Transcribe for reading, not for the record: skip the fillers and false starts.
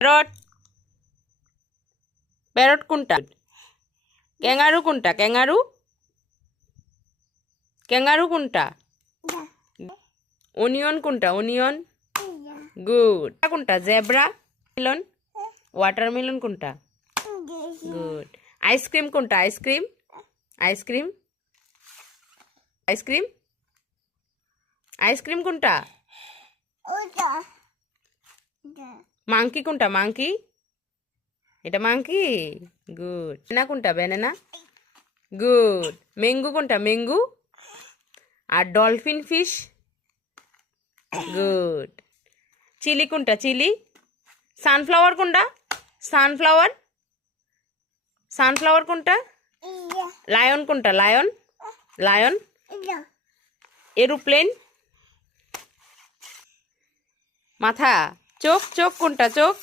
Parrot parrot কোনটা? Kangaroo কোনটা? Kangaroo kangaroo কোনটা? অনিয়ন কোনটা? Onion good. কোনটা? জেব্রা মেলন ওয়াটারমেলন কোনটা? গুড। আইসক্রিম কোনটা? আইসক্রিম আইসক্রিম আইসক্রিম আইসক্রিম কোনটা? মাংকি কোনটা? মাংকি এটা মাংকি গুড। ব্যানানা কোনটা? Banana good. ম্যাঙ্গো কোনটা? ম্যাঙ্গো আর ডলফিন ফিশ গুড। চিলি কোনটা? চিলি। সানফ্লাওয়ার কোনটা? সানফ্লাওয়ার সানফ্লাওয়ার কোনটা? লায়ন কোনটা? লায়ন লায়ন এরোপ্লেন মাথা। চোখ চোখ কোনটা? চোখ